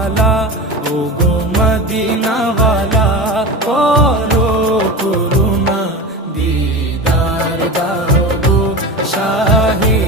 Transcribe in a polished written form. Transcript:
वाला ओ गो मदीना वाला करो करुणा दीदार दाओ गो शाहे